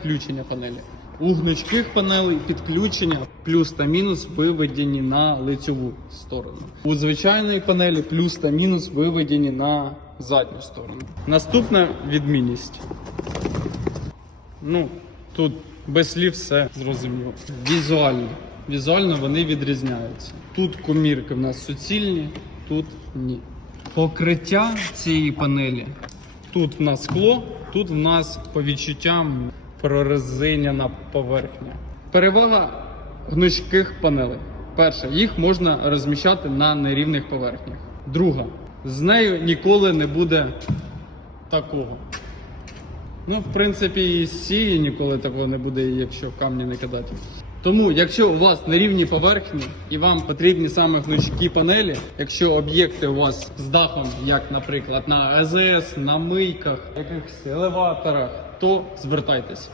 Включення панелі. У гнучких панелей підключення плюс та мінус виведені на лицьову сторону. У звичайної панелі плюс та мінус виведені на задню сторону. Наступна відмінність. Ну, тут без слів все зрозуміло. Візуально. Візуально вони відрізняються. Тут комірки в нас суцільні, тут ні. Покриття цієї панелі. Тут в нас скло, тут в нас по відчуттям прорезиняна поверхня. Перевага гнучких панелей. Перше, їх можна розміщати на нерівних поверхнях. Друга, з нею ніколи не буде такого. Ну, в принципі, і з цієї ніколи такого не буде, якщо камні не кидати. Тому, якщо у вас нерівні поверхні і вам потрібні саме гнучкі панелі, якщо об'єкти у вас з дахом, як, наприклад, на АЗС, на мийках, якихось елеваторах, то звертайтесь.